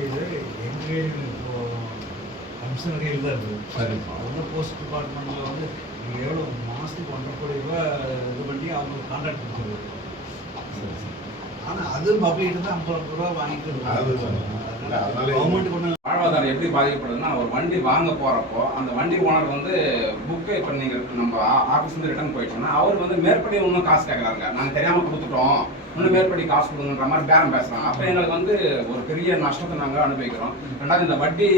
இது எங்கள் இப்போ கமிஷனர் கையில் தான் இருக்குது சரி. அவங்க போஸ்ட் டிபார்ட்மெண்ட்டில் வந்து எவ்வளோ மாதத்துக்கு ஒன்றரை கோடி ரூபாய் இது பண்ணி அவங்களுக்கு கான்ட்ராக்ட் கொடுத்துருது ஆனால் அது பப்ளிக்கிட்ட தான் ஐம்பது ரூபா வாங்கிட்டு கொண்டு வாழ்வாதாரம் எப்படி பாதிக்கப்படுதுன்னா ஒரு வண்டி வாங்க போறப்போ அந்த வண்டி ஓனர் வந்து புக்கை இப்போ நீங்க நம்ம ஆஃபீஸ் வந்து ரிட்டர்ன் போயிட்டோம்னா அவர் வந்து மேற்படி இன்னும் காசு கேட்கறாங்க நாங்க தெரியாம கொடுத்துட்டோம். இன்னும் மேற்படி காசு கொடுங்கன்ற மாதிரி பேரம் பேசுறாங்க. அப்போ எங்களுக்கு வந்து ஒரு பெரிய நஷ்டத்தை நாங்க அனுபவிக்கிறோம். ரெண்டாவது இந்த வட்டி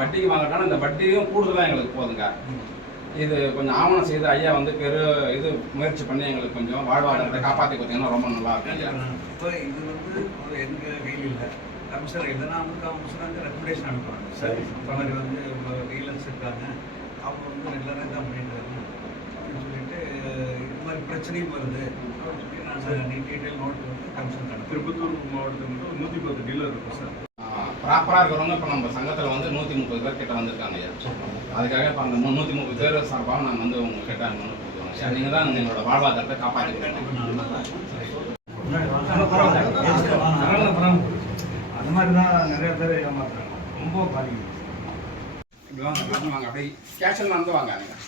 வட்டிக்கு வாங்கிட்டோம்னா இந்த வட்டியும் கூடுதலா எங்களுக்கு போதுங்க இது கொஞ்சம் ஆவணம் செய்து ஐயா வந்து பெரு இது முயற்சி பண்ணி எங்களுக்கு கொஞ்சம் வாழ்வாதாரத்தை காப்பாற்றி கொடுத்தீங்கன்னா ரொம்ப நல்லா இருக்கும் ஐயா. இப்போ இது வந்து எங்கள் கையில் இல்லை. கமிஷனர் இல்லைன்னா வந்து கமிஷனர் வந்து ரெக்கமெண்டேஷன் அனுப்புகிறாங்க சரி. இந்த மாதிரி வந்து ரீலன்ஸ் இருக்காங்க. அவங்க வந்து ரெகுலராக இதான் பண்ணிட்டு அப்படின்னு சொல்லிட்டு இது மாதிரி பிரச்சனையும் வருது. அப்படின்னு சொல்லி நான் நீ டீட்டெயில் நோட் வந்து அனுப்புகிறேன் திருப்பத்தூர் மாவட்டத்தில் நூற்றி பத்து டீலர் இருக்கும் சார். ப்ராப்பராக இருக்கிறவங்க இப்போ நம்ம சங்கத்தில் வந்து நூற்றி முப்பது பேர் கிட்ட வந்திருக்காங்க ஐயா. அதுக்காக இப்போ அந்த நூற்றி முப்பது பேர் சார்பாக நாங்கள் வந்து உங்ககிட்ட மனு கொடுக்குறோம். ஐயா நீங்கள் தான் எங்களோட வாழ்வாதாரத்தை காப்பாற்றிக்கிறோம் அந்த மாதிரி தான் நிறைய பேர் ஏமாத்துறாங்க. ரொம்ப பாதிக்குது. இப்படி வாங்க அப்படியே கேஷன் வந்து வாங்க நீங்கள்